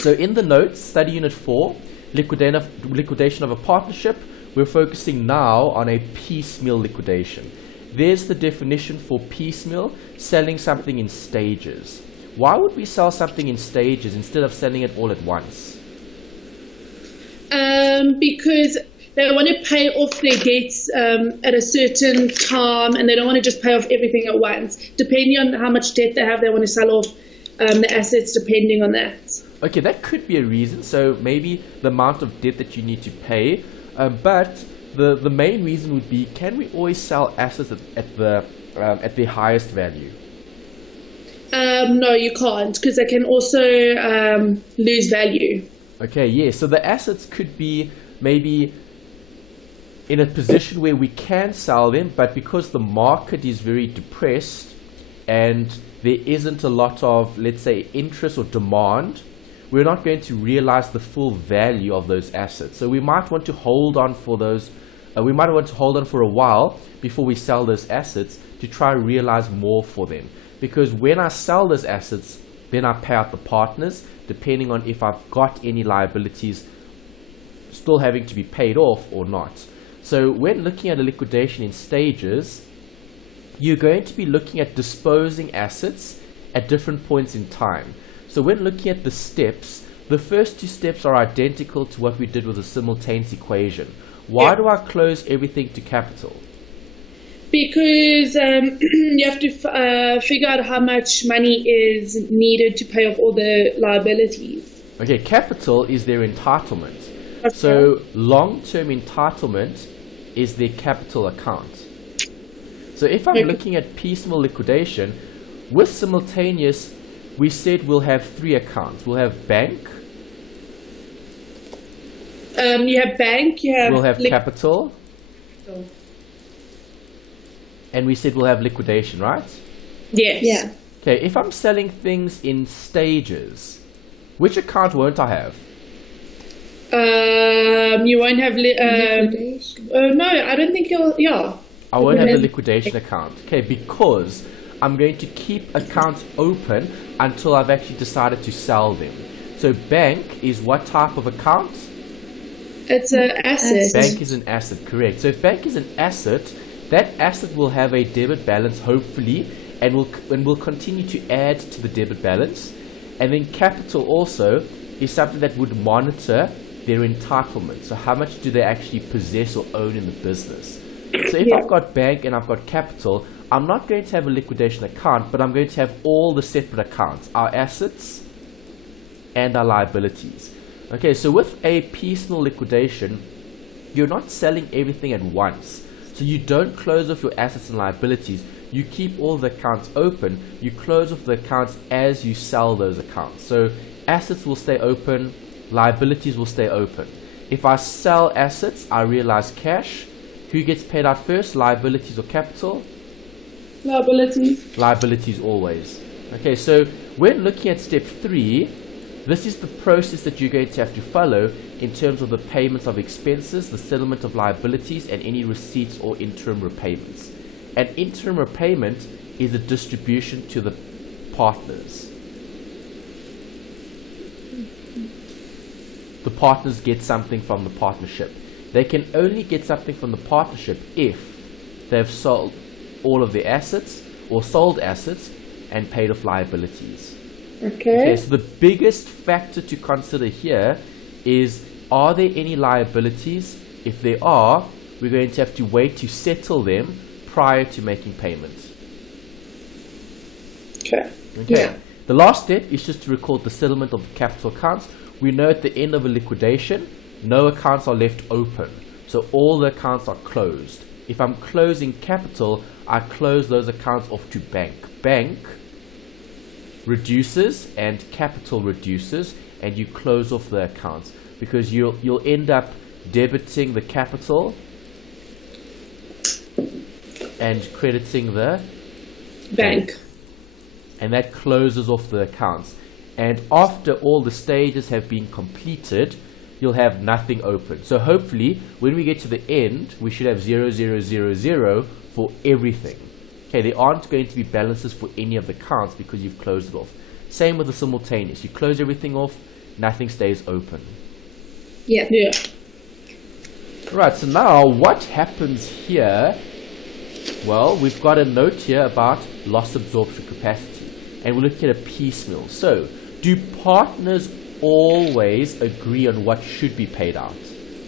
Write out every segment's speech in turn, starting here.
So in the notes, study unit 4, liquidation of a partnership, we're focusing now on a piecemeal liquidation. There's the definition for piecemeal, selling something in stages. Why would we sell something in stages instead of selling it all at once? Because they want to pay off their debts at a certain time, and they don't want to just pay off everything at once. Depending on how much debt they have, they want to sell off the assets depending on that. Okay, that could be a reason. So maybe the amount of debt that you need to pay, but the main reason would be, can we always sell assets at the highest value? No, you can't, because they can also lose value. Okay, yeah, so the assets could be maybe in a position where we can sell them, but because the market is very depressed and there isn't a lot of, let's say, interest or demand, we're not going to realize the full value of those assets. So we might want to hold on for those, we might want to hold on for a while before we sell those assets to try and realize more for them. Because when I sell those assets, then I pay out the partners, depending on if I've got any liabilities still having to be paid off or not. So when looking at a liquidation in stages, you're going to be looking at disposing assets at different points in time. So when looking at the steps, the first two steps are identical to what we did with the simultaneous equation. Why do I close everything to capital? Because you have to figure out how much money is needed to pay off all the liabilities. Okay, capital is their entitlement. Okay. So long-term entitlement is their capital account. So if I'm looking at piecemeal liquidation, with simultaneous, we said we'll have 3 accounts. We'll have bank. You have bank, we'll have capital. And we said we'll have liquidation, right? Yes. Yeah. Okay, if I'm selling things in stages, which account won't I have? You won't have liquidation. No, I don't think you'll. Yeah. I won't have a liquidation account. Okay, because I'm going to keep accounts open until I've actually decided to sell them. So bank is what type of account? It's an asset. Bank is an asset, correct. So if bank is an asset, that asset will have a debit balance, hopefully, and will continue to add to the debit balance. And then capital also is something that would monitor their entitlement. So how much do they actually possess or own in the business? So if I've got bank and I've got capital, I'm not going to have a liquidation account, but I'm going to have all the separate accounts, our assets and our liabilities. Okay, so with a piecemeal liquidation, you're not selling everything at once. So you don't close off your assets and liabilities. You keep all the accounts open. You close off the accounts as you sell those accounts. So assets will stay open, liabilities will stay open. If I sell assets, I realize cash. Who gets paid out first, liabilities or capital? Liabilities. Liabilities always. Okay, so when looking at step 3, this is the process that you're going to have to follow in terms of the payments of expenses, the settlement of liabilities, and any receipts or interim repayments. An interim repayment is a distribution to the partners. The partners get something from the partnership. They can only get something from the partnership if they've sold all of their assets or sold assets and paid off liabilities. Okay, so the biggest factor to consider here is, are there any liabilities? If there are, we're going to have to wait to settle them prior to making payments. Okay. Yeah. The last step is just to record the settlement of the capital accounts. We know at the end of a liquidation, no accounts are left open. So all the accounts are closed. If I'm closing capital, I close those accounts off to bank. Bank reduces and capital reduces, and you close off the accounts, because you'll end up debiting the capital and crediting the bank, and that closes off the accounts. And after all the stages have been completed, you'll have nothing open. So hopefully when we get to the end, we should have 0, 0, 0, 0 for everything. Okay, there aren't going to be balances for any of the accounts because you've closed it off. Same with the simultaneous. You close everything off, nothing stays open. Yeah. Yeah. Right, so now what happens here? Well, we've got a note here about loss absorption capacity, and we're looking at a piecemeal. So, do partners always agree on what should be paid out?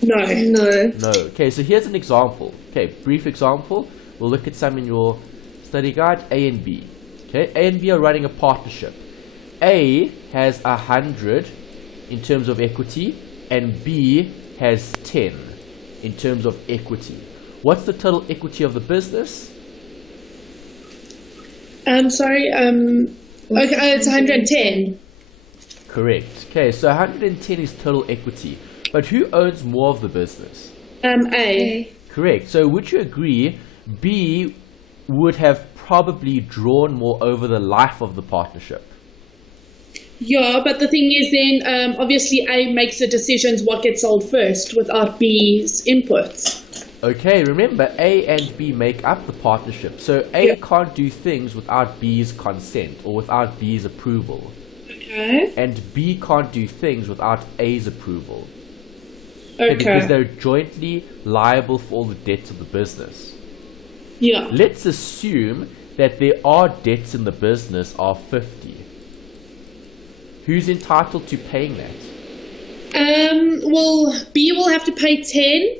No. No. Okay, so here's an example. Okay, brief example. We'll look at some in your study guide. A and B. Okay, A and B are running a partnership. A has 100 in terms of equity, and B has 10 in terms of equity. What's the total equity of the business? Sorry. Okay, it's 110. Correct. Okay, so 110 is total equity. But who owns more of the business? A. Correct. So would you agree B would have probably drawn more over the life of the partnership? Yeah, but the thing is then, obviously A makes the decisions what gets sold first without B's inputs. Okay, remember A and B make up the partnership. So A Yeah. can't do things without B's consent or without B's approval. Okay. And B can't do things without A's approval. Okay, because Okay. they're jointly liable for all the debts of the business. Yeah. Let's assume that there are debts in the business of 50. Who's entitled to paying that? Well, B will have to pay 10.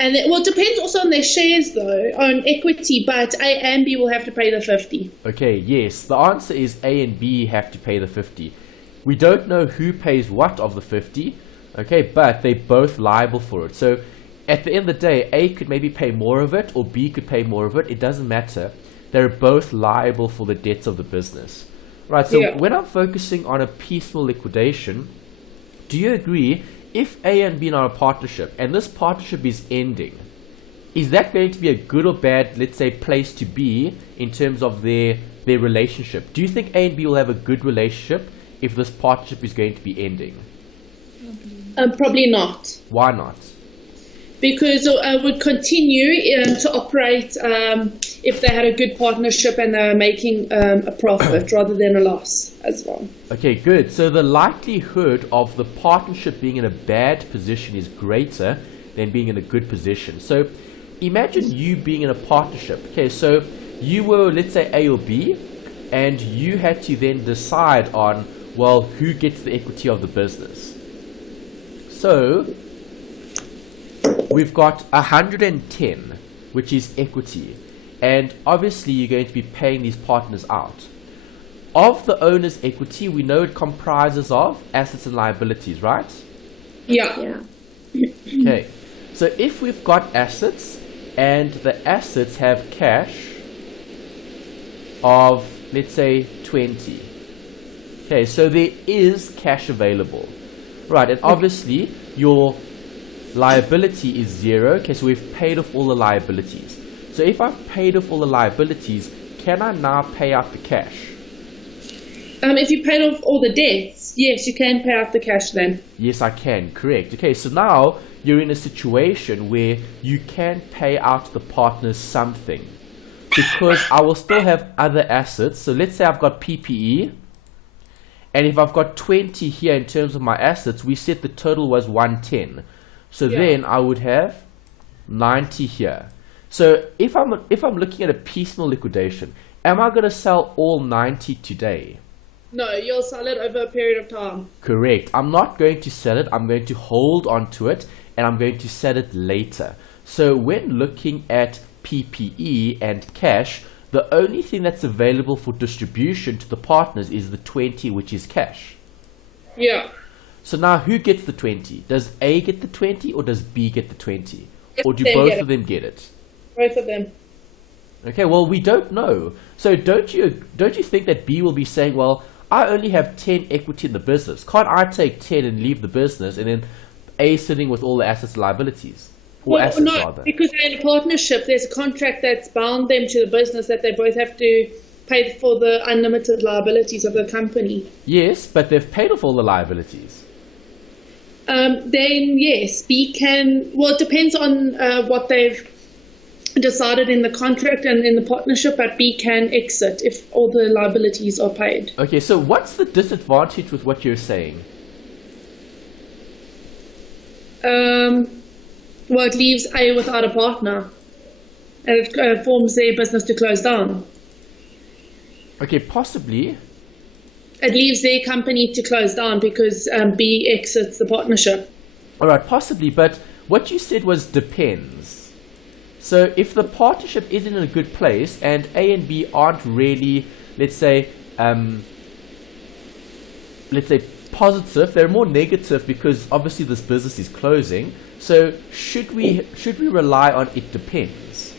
And it depends also on their shares though, on equity, but A and B will have to pay the 50. Okay, yes, the answer is A and B have to pay the 50. We don't know who pays what of the 50, okay, but they're both liable for it. So at the end of the day, A could maybe pay more of it or B could pay more of it. It doesn't matter. They're both liable for the debts of the business. Right, so Yeah. when I'm focusing on a piecemeal liquidation, do you agree if A and B are a partnership and this partnership is ending, is that going to be a good or bad, let's say, place to be in terms of their relationship? Do you think A and B will have a good relationship if this partnership is going to be ending? Probably not. Why not? Because it would continue to operate if they had a good partnership and they were making a profit rather than a loss as well. Okay, good. So the likelihood of the partnership being in a bad position is greater than being in a good position. So imagine you being in a partnership. Okay, so you were, let's say, A or B, and you had to then decide on, well, who gets the equity of the business. So we've got 110, which is equity, and obviously you're going to be paying these partners out. Of the owner's equity, we know it comprises of assets and liabilities, right? Yeah. Okay, so if we've got assets and the assets have cash of, let's say, 20. Okay, so there is cash available, right? And obviously your liability is 0. Okay, so we've paid off all the liabilities. So if I've paid off all the liabilities, can I now pay out the cash? If you paid off all the debts, yes, you can pay out the cash then. Yes, I can. Correct. Okay, so now you're in a situation where you can pay out the partners something because I will still have other assets. So let's say I've got PPE, and if I've got 20 here in terms of my assets, we said the total was 110. So Yeah. then I would have 90 here. So if I'm looking at a piecemeal liquidation, am I going to sell all 90 today? No, you'll sell it over a period of time. Correct. I'm not going to sell it. I'm going to hold on to it, and I'm going to sell it later. So when looking at PPE and cash, the only thing that's available for distribution to the partners is the 20, which is cash. Yeah. So now who gets the 20? Does A get the 20 or does B get the 20? Or do They both get of them get it? Both of them. Okay, well, we don't know. So don't you think that B will be saying, well, I only have 10 equity in the business. Can't I take 10 and leave the business, and then A sitting with all the assets and liabilities? Or Well, assets, no, rather. because they're in a partnership. There's a contract that's bound them to the business that they both have to pay for the unlimited liabilities of the company. Yes, but they've paid off all the liabilities. Then yes, B can. Well, it depends on what they've decided in the contract and in the partnership that B can exit if all the liabilities are paid. Okay, so what's the disadvantage with what you're saying? Well, it leaves A without a partner, and it forms their business to close down. Okay, possibly. It leaves their company to close down because B exits the partnership. All right, possibly, but what you said was depends. So if the partnership isn't in a good place and A and B aren't really, let's say positive, they're more negative because obviously this business is closing. So should we rely on it depends?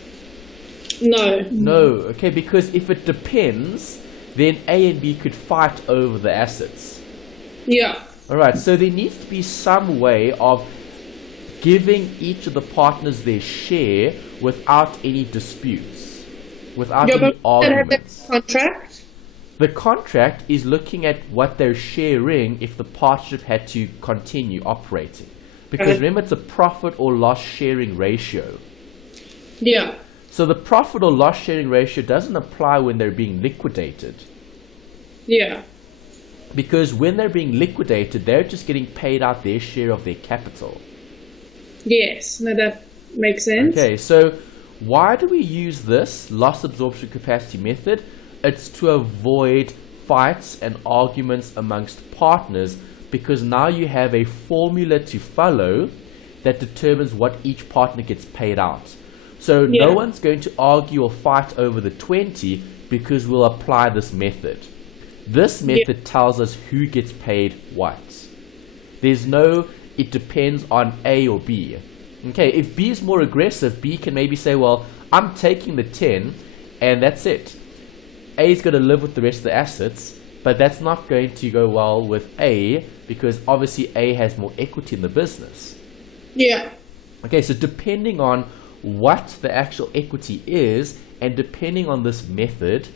No. No, okay, because if it depends, then A and B could fight over the assets. Yeah. All right, so there needs to be some way of giving each of the partners their share without any disputes, without any arguments. Contract? The contract is looking at what they're sharing if the partnership had to continue operating. Because remember, it's a profit or loss sharing ratio. Yeah. So the profit or loss sharing ratio doesn't apply when they're being liquidated. Yeah. Because when they're being liquidated, they're just getting paid out their share of their capital. Yes, no, that makes sense. Okay, so why do we use this loss absorption capacity method? It's to avoid fights and arguments amongst partners, because now you have a formula to follow that determines what each partner gets paid out. So no one's going to argue or fight over the 20 because we'll apply this method. This method tells us who gets paid what. There's no, it depends on A or B. Okay, if B is more aggressive, B can maybe say, well, I'm taking the 10 and that's it. A is going to live with the rest of the assets, but that's not going to go well with A because obviously A has more equity in the business. Yeah. Okay, so depending on what the actual equity is and depending on this method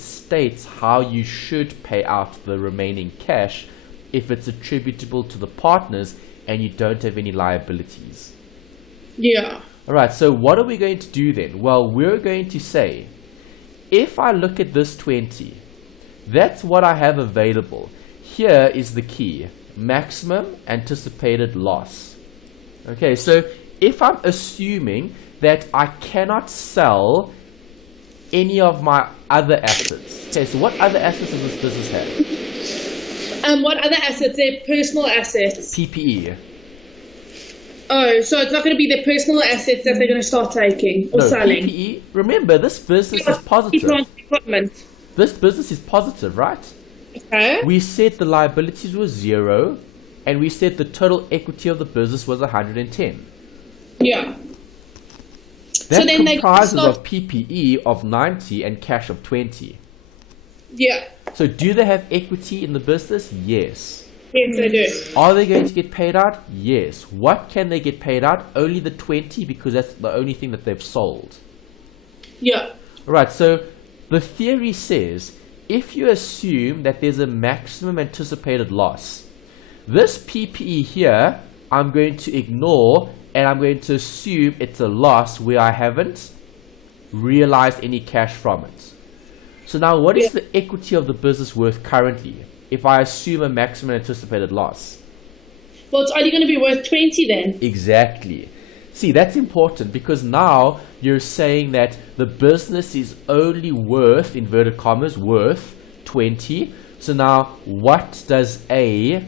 states how you should pay out the remaining cash if it's attributable to the partners and you don't have any liabilities. Yeah. All right, so what are we going to do then? Well, we're going to say, if I look at this 20, that's what I have available. Here is the key, maximum anticipated loss. Okay, so if I'm assuming that I cannot sell any of my other assets. Okay, so what other assets does this business have? What other assets? They're personal assets. PPE. Oh, so it's not going to be their personal assets that they're going to start taking or selling. PPE. Remember, this business is positive. Equipment. This business is positive, right? Okay. We said the liabilities were 0, and we said the total equity of the business was 110. Yeah. That so then comprises of PPE of 90 and cash of 20. Yeah. So do they have equity in the business? Yes. Yes, they do. Are they going to get paid out? Yes. What can they get paid out? Only the 20 because that's the only thing that they've sold. Yeah. Right, so the theory says if you assume that there's a maximum anticipated loss, this PPE here I'm going to ignore and I'm going to assume it's a loss where I haven't realized any cash from it. So now what is the equity of the business worth currently if I assume a maximum anticipated loss? Well, it's only going to be worth 20 then. Exactly. See, that's important because now you're saying that the business is only worth, inverted commas, worth 20. So now what does A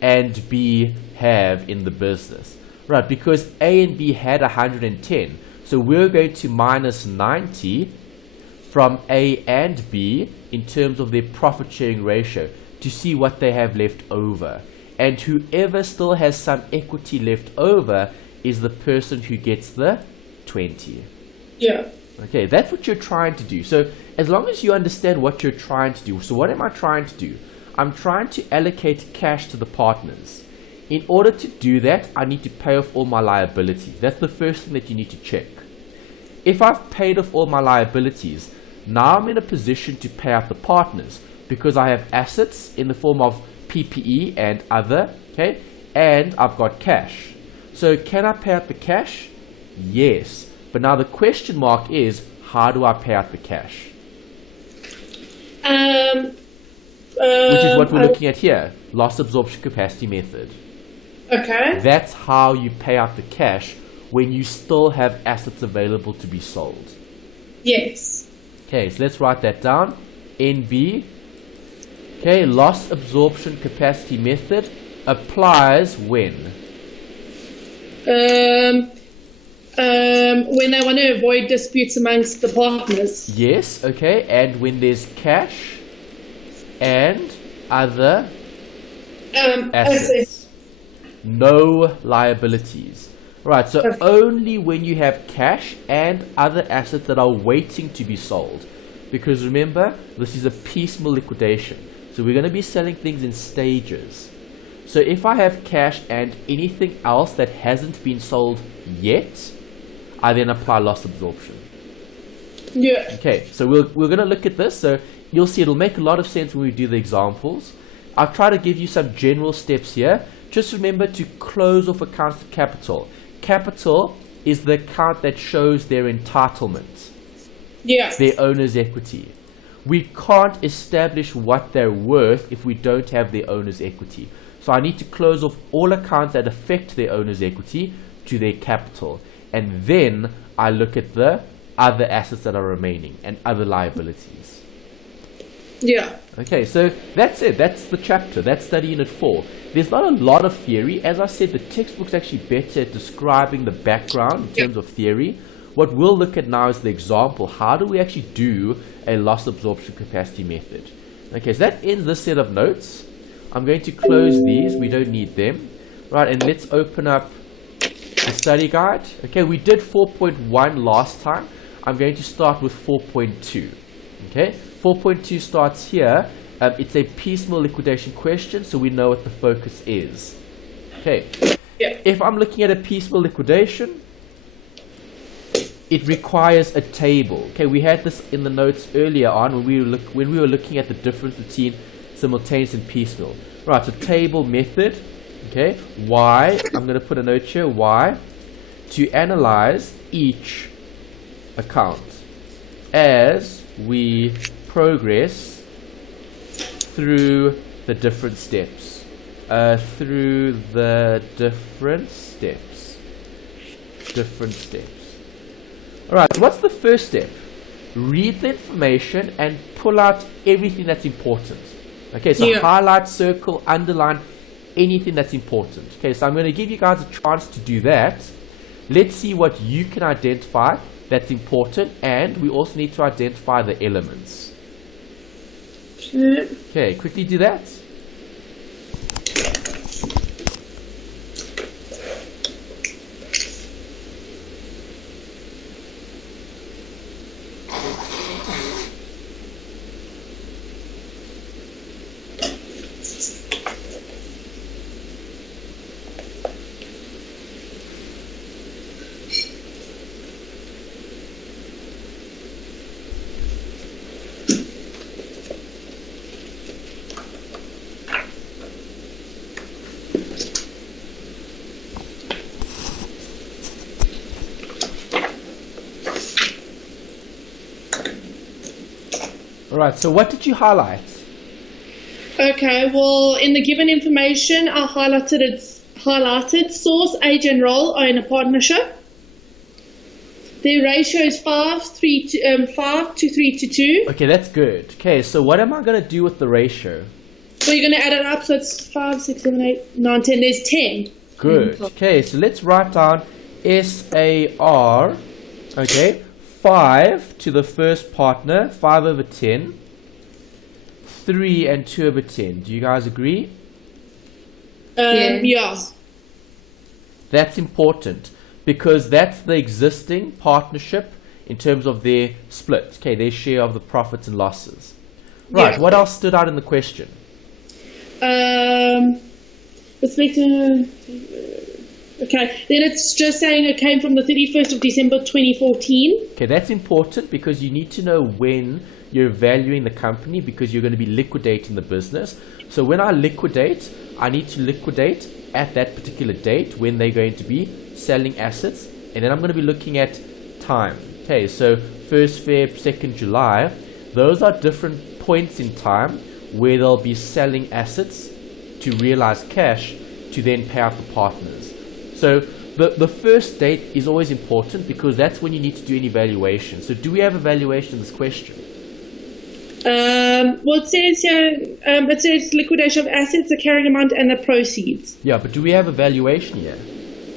and B have in the business? Right, because A and B had 110. So we're going to minus 90 from A and B in terms of their profit sharing ratio to see what they have left over. And whoever still has some equity left over is the person who gets the 20. Yeah. Okay, that's what you're trying to do. So as long as you understand what you're trying to do. So what am I trying to do? I'm trying to allocate cash to the partners. In order to do that, I need to pay off all my liabilities. That's the first thing that you need to check. If I've paid off all my liabilities, now I'm in a position to pay out the partners because I have assets in the form of PPE and other, okay, and I've got cash. So can I pay out the cash? Yes, But now the question mark is, how do I pay out the cash? Which is what we're looking at here, loss absorption capacity method. Okay. That's how you pay out the cash when you still have assets available to be sold. Yes. Okay, so let's write that down. NB. Okay, loss absorption capacity method applies when? When they want to avoid disputes amongst the partners. Yes, okay, and when there's cash and other assets. No liabilities. Right, so only when you have cash and other assets that are waiting to be sold. Because remember, this is a piecemeal liquidation. So we're going to be selling things in stages. So if I have cash and anything else that hasn't been sold yet, I then apply loss absorption. Yeah. Okay, so we're going to look at this. So you'll see it'll make a lot of sense when we do the examples. I'll try to give you some general steps here. Just remember to close off accounts to capital. Capital is the account that shows their entitlement, their owner's equity. We can't establish what they're worth if we don't have their owner's equity. So I need to close off all accounts that affect their owner's equity to their capital. And then I look at the other assets that are remaining and other liabilities. Yeah. Okay, so that's it. That's the chapter. That's study unit 4. There's not a lot of theory. As I said, the textbook's actually better at describing the background in terms of theory. What we'll look at now is the example. How do we actually do a loss absorption capacity method? Okay, so that ends this set of notes. I'm going to close these. We don't need them. Right, and let's open up the study guide. Okay, we did 4.1 last time. I'm going to start with 4.2. Okay, 4.2 starts here. It's a piecemeal liquidation question, so we know what the focus is. Okay, if I'm looking at a piecemeal liquidation, it requires a table. Okay, we had this in the notes earlier on when we were looking at the difference between simultaneous and piecemeal. Right, so table method. Okay, why? I'm going to put a note here. Why? To analyze each account as we progress through the different steps. Different steps. Alright, so what's the first step? Read the information and pull out everything that's important. Okay, so highlight, circle, underline anything that's important. Okay, so I'm going to give you guys a chance to do that. Let's see what you can identify that's important, and we also need to identify the elements. Okay, quickly do that. Alright, so what did you highlight? Okay, well, in the given information, I highlighted source, age, and role are in a partnership. The ratio is 5 to 3 to 2. Okay, that's good. Okay, so what am I going to do with the ratio? Well, you're going to add it up, so it's 5, 6, 7, 8, 9, 10. There's 10. Good. Okay, so let's write down SAR. Okay, 5 to the first partner, 5 over 10. 3 and 2 over 10. Do you guys agree? Yeah. That's important because that's the existing partnership in terms of their split. Okay, their share of the profits and losses. Right, Yeah. what else stood out in the question? Okay, then it's just saying it came from the 31st of December 2014. Okay, that's important because you need to know when you're valuing the company because you're going to be liquidating the business. So when I liquidate, I need to liquidate at that particular date when they're going to be selling assets. And then I'm going to be looking at time. Okay, so 1st Feb, 2nd July, those are different points in time where they'll be selling assets to realize cash to then pay out the partners. So the first date is always important because that's when you need to do any valuation. So do we have a valuation in this question? Well, it says here, it says liquidation of assets, the carrying amount, and the proceeds. Yeah, but do we have a valuation here?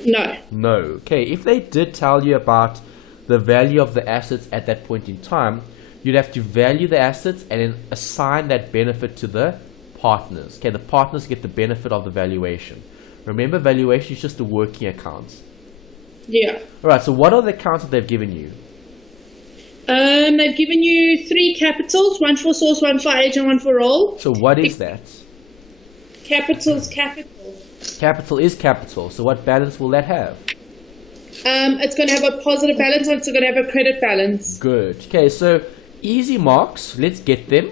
No. No. Okay, if they did tell you about the value of the assets at that point in time, you'd have to value the assets and then assign that benefit to the partners. Okay, the partners get the benefit of the valuation. Remember, valuation is just the working accounts. Yeah. Alright, so what are the accounts that they've given you? They've given you 3 capitals, one for source, one for age, and one for roll. So what is that? Capital's capital. Capital is capital. So what balance will that have? It's going to have a positive balance, and it's going to have a credit balance. Good. Okay, so easy marks. Let's get them.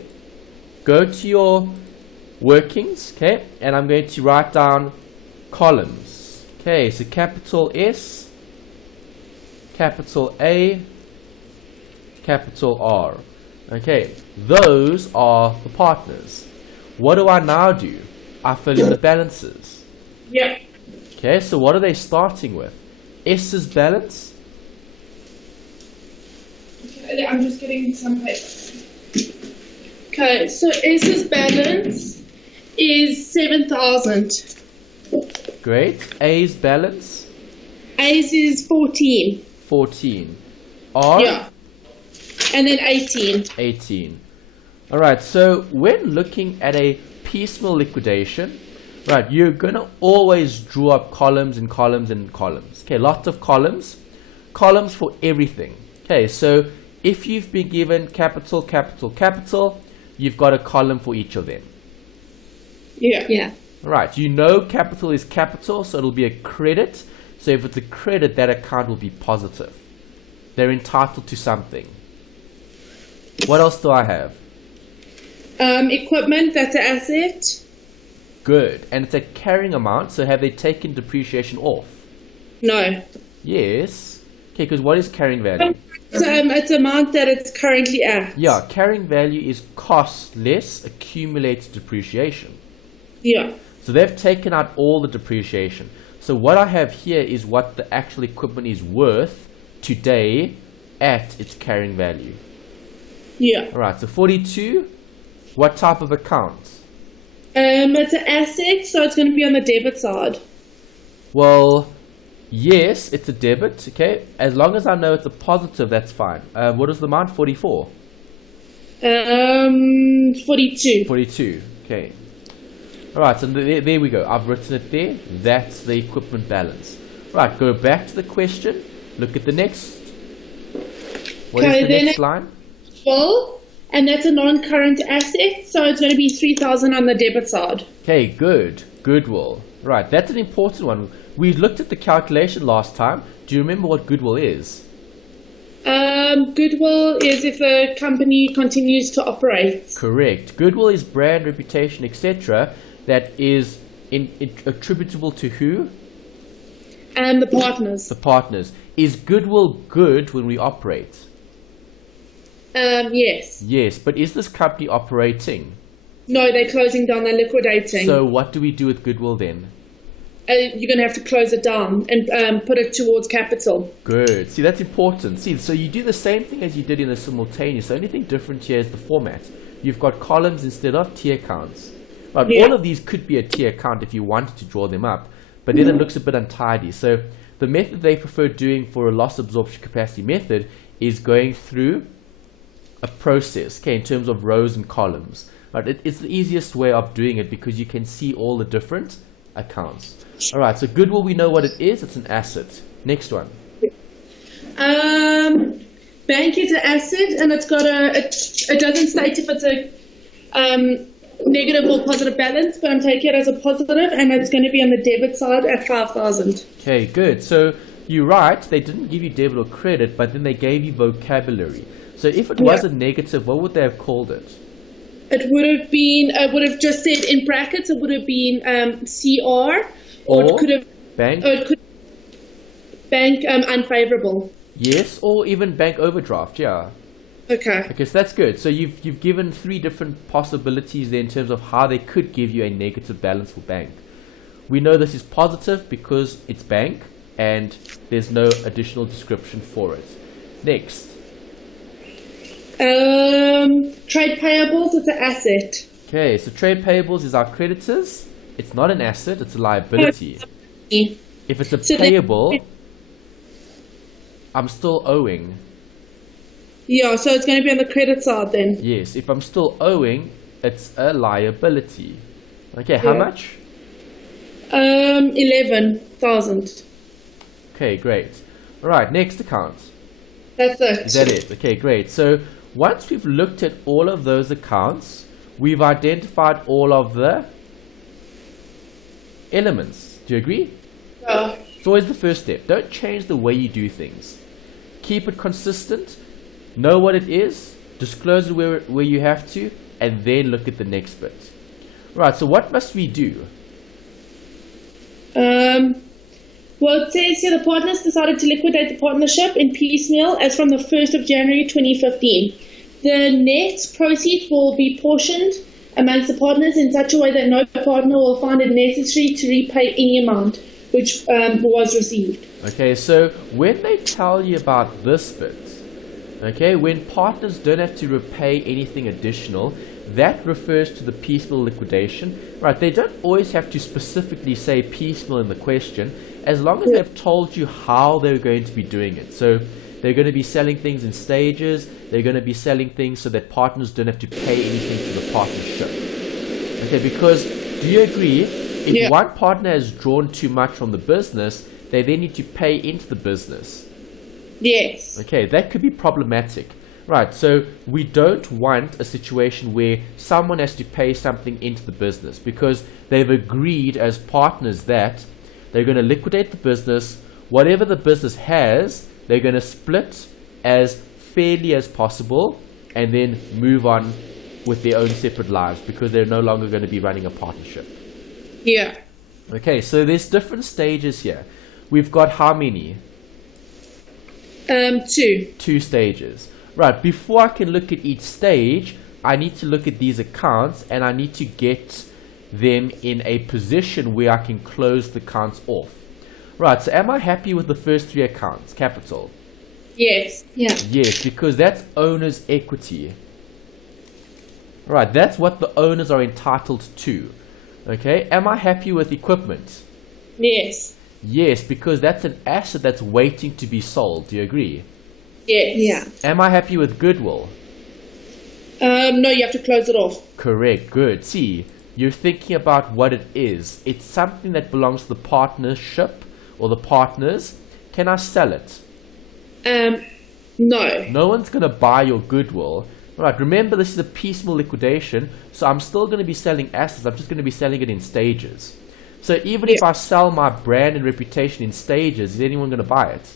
Go to your workings, okay, and I'm going to write down columns. Okay, so capital S, capital A, capital R. Okay, those are the partners. What do I now do? I fill in the balances. Yeah. Okay, so what are they starting with? S's balance. Okay, I'm just getting some paper. Okay, so S's balance is 7,000. Great. A's balance. A's is 14. 14. R. Yeah. And then 18. 18. Alright, so when looking at a piecemeal liquidation, right, you're going to always draw up columns and columns and columns. Okay, lots of columns. Columns for everything. Okay, so if you've been given capital, capital, capital, you've got a column for each of them. Yeah. Yeah. Right, you know capital is capital, so it'll be a credit. So if it's a credit, that account will be positive. They're entitled to something. What else do I have? Equipment, that's an asset. Good. And it's a carrying amount, so have they taken depreciation off? No. Yes. Okay, because what is carrying value? It's amount that it's currently at. Yeah, carrying value is cost less accumulated depreciation. Yeah. So they've taken out all the depreciation. So what I have here is what the actual equipment is worth today at its carrying value. Yeah. Alright, so 42, what type of account? It's an asset, so it's going to be on the debit side. Well, yes, it's a debit, okay? As long as I know it's a positive, that's fine. What is the amount? 44? 42. 42, okay. Alright, so there we go. I've written it there. That's the equipment balance. Right, go back to the question. Look at the next. What is the next line? Well, and that's a non-current asset, so it's going to be 3,000 on the debit side. Okay, good. Goodwill. Right, that's an important one. We looked at the calculation last time. Do you remember what goodwill is? Goodwill is if a company continues to operate. Correct. Goodwill is brand, reputation, etc. that is attributable to who? And the partners. The partners. Is goodwill good when we operate? Yes. Yes, but is this company operating? No, they're closing down, they're liquidating. So what do we do with goodwill then? You're going to have to close it down and put it towards capital. Good. See, that's important. See, so you do the same thing as you did in the simultaneous. The only thing different here is the format. You've got columns instead of T accounts. Right, yeah. All of these could be a T account if you wanted to draw them up, but then it looks a bit untidy. So the method they prefer doing for a loss absorption capacity method is going through a process, okay, in terms of rows and columns. Right, it's the easiest way of doing it because you can see all the different accounts. All right, so goodwill, we know what it is. It's an asset. Next one. Bank is an asset, and it's got it doesn't state if it's a negative or positive balance, but I'm taking it as a positive, and it's going to be on the debit side at 5,000. Okay, good. So you're right. They didn't give you debit or credit, but then they gave you vocabulary. So if it was a negative, what would they have called it? It would have just said in brackets, it would have been CR, or it could have bank. Or it could bank unfavorable. Yes, or even bank overdraft, yeah. Okay. Okay, so that's good. So you've given 3 different possibilities there in terms of how they could give you a negative balance for bank. We know this is positive because it's bank and there's no additional description for it. Next. Trade payables, it's an asset. Okay, so trade payables is our creditors. It's not an asset, it's a liability. If it's a payable, I'm still owing. Yeah, so it's going to be on the credit side then. Yes, if I'm still owing, it's a liability. Okay, how much? 11,000. Okay, great. All right, next account. That's it. Is that it? Okay, great. So once we've looked at all of those accounts, we've identified all of the elements. Do you agree? Yeah. It's always the first step. Don't change the way you do things. Keep it consistent. Know what it is. Disclose it where you have to. And then look at the next bit. Right, so what must we do? Well, it says here the partners decided to liquidate the partnership in piecemeal as from the 1st of January 2015. The net proceeds will be portioned amongst the partners in such a way that no partner will find it necessary to repay any amount which was received. Okay, so when they tell you about this bit, okay, when partners don't have to repay anything additional, that refers to the piecemeal liquidation. Right, they don't always have to specifically say piecemeal in the question, as long as they've told you how they're going to be doing it. So they're going to be selling things in stages, they're going to be selling things so that partners don't have to pay anything to the partnership. Okay, because do you agree, if one partner has drawn too much from the business, they then need to pay into the business. Yes. Okay, that could be problematic. Right, so we don't want a situation where someone has to pay something into the business because they've agreed as partners that they're going to liquidate the business. Whatever the business has, they're going to split as fairly as possible and then move on with their own separate lives because they're no longer going to be running a partnership. Yeah. Okay, so there's different stages here. We've got how many? 2. 2 stages. Right, before I can look at each stage, I need to look at these accounts and I need to get them in a position where I can close the accounts off. Right, so am I happy with the first 3 accounts, capital? Yes. Yeah. Yes, because that's owner's equity. Right, that's what the owners are entitled to. Okay, am I happy with equipment? Yes. Yes, because that's an asset that's waiting to be sold. Do you agree? Yes. Yeah. Am I happy with goodwill? No, you have to close it off. Correct, good. See, you're thinking about what it is. It's something that belongs to the partnership or the partners. Can I sell it? No. No one's going to buy your goodwill. Right, remember this is a piecemeal liquidation, so I'm still going to be selling assets. I'm just going to be selling it in stages. So even if I sell my brand and reputation in stages, is anyone going to buy it?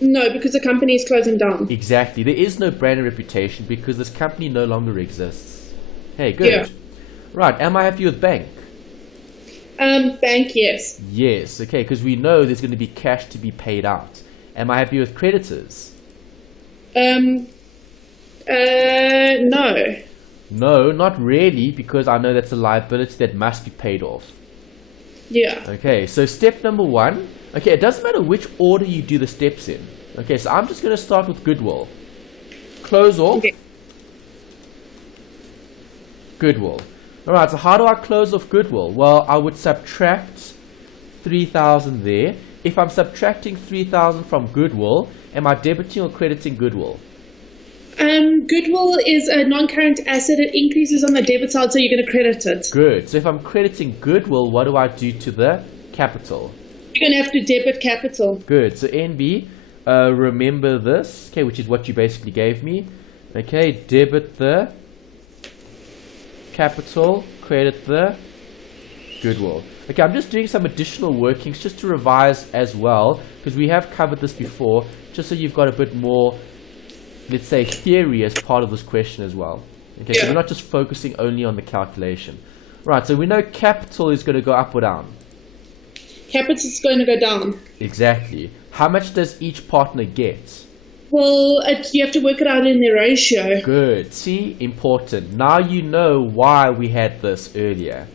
No, because the company is closing down. Exactly. There is no brand and reputation because this company no longer exists. Hey, good. Yeah. Right, am I happy with bank? Bank, yes. Yes, okay, because we know there's going to be cash to be paid out. Am I happy with creditors? No. No, not really, because I know that's a liability that must be paid off. Yeah. Okay, so step number 1. Okay, it doesn't matter which order you do the steps in. Okay, so I'm just going to start with goodwill. Close off. Okay. Goodwill. Alright, so how do I close off goodwill? Well, I would subtract 3,000 there. If I'm subtracting 3,000 from goodwill, am I debiting or crediting goodwill? Goodwill is a non-current asset. It increases on the debit side, so you're going to credit it. Good. So if I'm crediting goodwill, what do I do to the capital? You're going to have to debit capital. Good. So NB, remember this, okay, which is what you basically gave me. Okay, debit the capital, credit the goodwill. Okay, I'm just doing some additional workings just to revise as well, because we have covered this before, just so you've got a bit more, let's say, theory as part of this question as well. Okay, so we're not just focusing only on the calculation. Right, so we know capital is going to go up or down. capital's going to go down. Exactly. How much does each partner get? Well, you have to work it out in their ratio. Good. See? Important. Now you know why we had this earlier.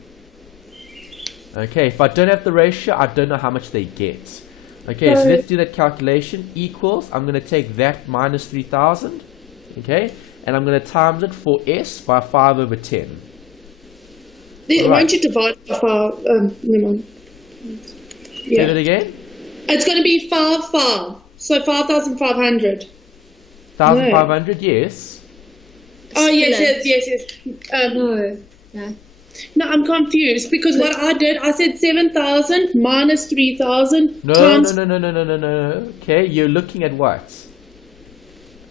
Okay, if I don't have the ratio, I don't know how much they get. Okay, so let's do that calculation. Equals, I'm going to take that minus 3,000. Okay, and I'm going to times it for S by 5 over 10. Then, won't you divide by 5? Never mind. Say that again? It's going to be 5. So 5,500. 1,500, yes. Oh, yes. No, I'm confused because what I did, I said 7,000 minus 3,000 times No. Okay, you're looking at what?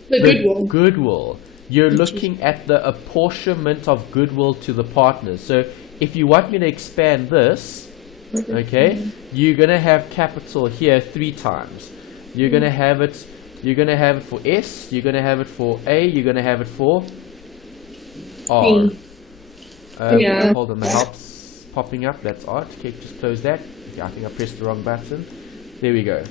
the goodwill. Goodwill. You're looking at the apportionment of goodwill to the partners. So if you want me to expand this, okay, you're going to have capital here 3 times. You're going to have it for S, you're going to have it for A, you're going to have it for R. Hold on, the help's popping up. That's odd. Okay, just close that. Okay, I think I pressed the wrong button. There we go.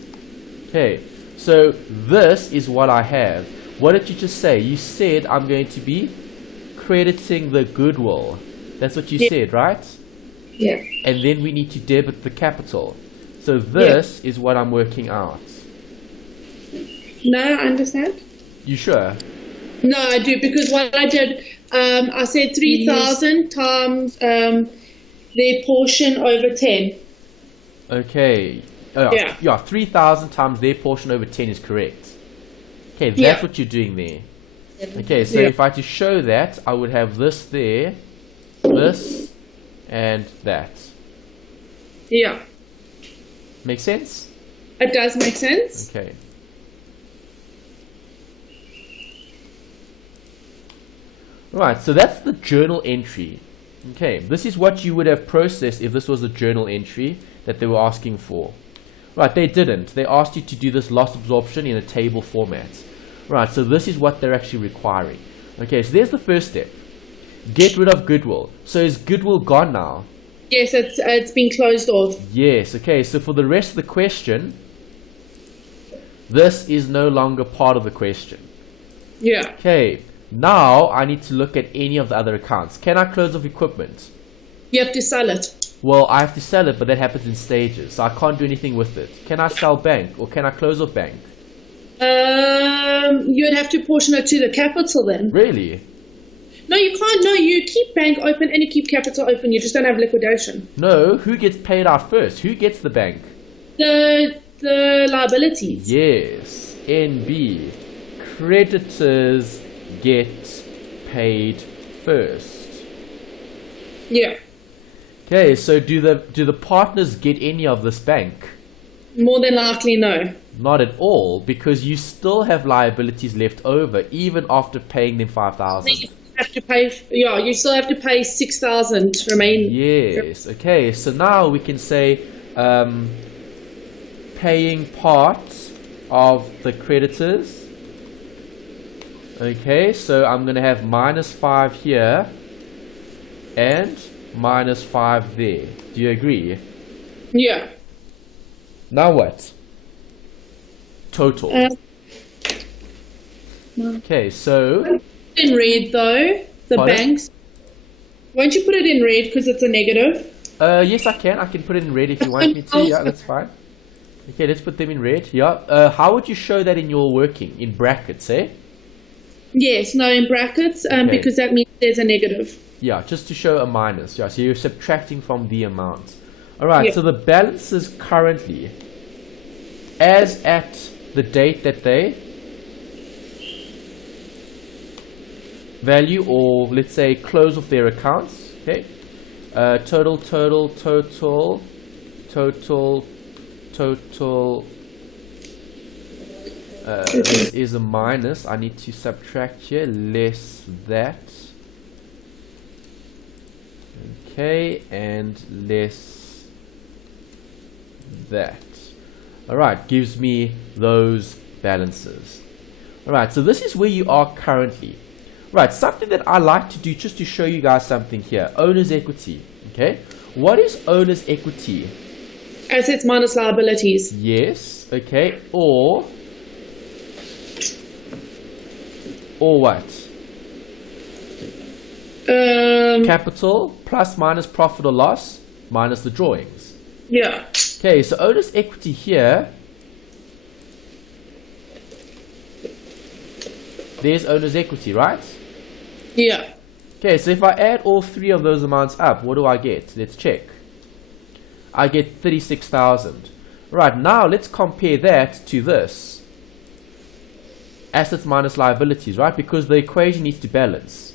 Okay, so this is what I have. What did you just say? You said I'm going to be crediting the goodwill. That's what you said, right? Yeah. And then we need to debit the capital. So this is what I'm working out. No, I understand. You sure? No, I do, because what I did, I said 3,000 times their portion over 10. Okay. Yeah, 3,000 times their portion over 10 is correct. Okay, that's what you're doing there. Okay, so if I had to show that, I would have this there, this, and that. Yeah. Make sense? It does make sense. Okay. Right, so that's the journal entry. Okay, this is what you would have processed if this was a journal entry that they were asking for. Right, they didn't. They asked you to do this loss absorption in a table format. Right, so this is what they're actually requiring. Okay, so there's the first step. Get rid of goodwill. So is goodwill gone now? Yes, it's been closed off. Yes, okay, so for the rest of the question, this is no longer part of the question. Yeah. Okay, now I need to look at any of the other accounts. Can I close off equipment? You have to sell it. Well, I have to sell it, but that happens in stages, so I can't do anything with it. Can I sell bank, or can I close off bank? You'd have to portion it to the capital then. Really? No, you can't. No, you keep bank open and you keep capital open. You just don't have liquidation. No, who gets paid out first? Who gets the bank? The liabilities. Yes, NB. Creditors get paid first. Yeah. Okay, so do the partners get any of this bank? More than likely, no. Not at all, because you still have liabilities left over, even after paying them 5,000. You have to pay. Yeah, you still have to pay 6,000 remaining. Yes. Okay. So now we can say paying part of the creditors. Okay. So I'm going to have -5 here and -5 there. Do you agree? Yeah. Now what? Total. Okay. So. In red though, the Pardon? banks. Won't you put it in red because it's a negative? Yes, I can. I can put it in red if you want me to. Yeah, that's fine. Okay, let's put them in red. Yeah. How would you show that in your working? In brackets, eh? Yes, no, in brackets, Okay. because that means there's a negative. Yeah, just to show a minus. Yeah, so you're subtracting from the amount. All right. Yeah. So the balances currently, as at the date that they value, or let's say close of their accounts. Okay. Total. This is a minus. I need to subtract here. Less that. Okay, and less that. Alright, gives me those balances. Alright, so this is where you are currently. Right, something that I like to do just to show you guys something here. Owner's equity. Okay, what is owner's equity? Assets minus liabilities. Yes, okay. Or what? Capital plus minus profit or loss minus the drawings. Yeah. Okay, so owner's equity here, there's owner's equity, right? Yeah. Okay, so if I add all three of those amounts up, what do I get? Let's check. I get 36,000. Right, now let's compare that to this. Assets minus liabilities, right? Because the equation needs to balance.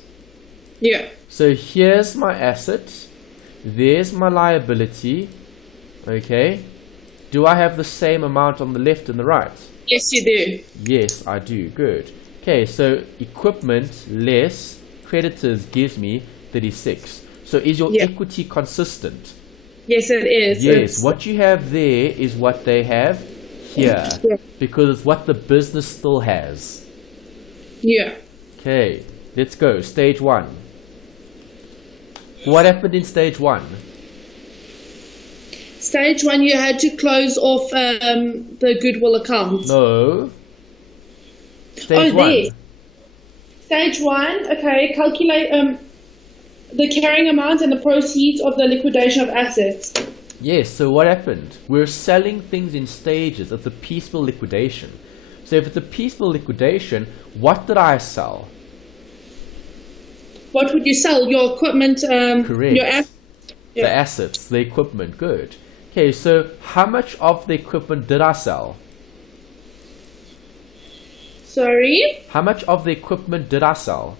Yeah. So here's my asset. There's my liability. Okay. Do I have the same amount on the left and the right? Yes, you do. Yes, I do. Good. Okay, so equipment less creditors gives me 36. So is your equity consistent? Yes, it is. Yes, what you have there is what they have here. Yeah. Because it's what the business still has. Yeah. Okay, let's go. Stage 1. What happened in stage 1? Stage 1, you had to close off the goodwill account. No. Stage 1. There. Stage 1, okay, calculate the carrying amount and the proceeds of the liquidation of assets. Yes, so what happened? We're selling things in stages. It's a piecemeal liquidation. So if it's a piecemeal liquidation, what did I sell? What would you sell? Your equipment, Correct. your assets. The assets, the equipment, good. Okay, so how much of the equipment did I sell? Sorry? How much of the equipment did I sell?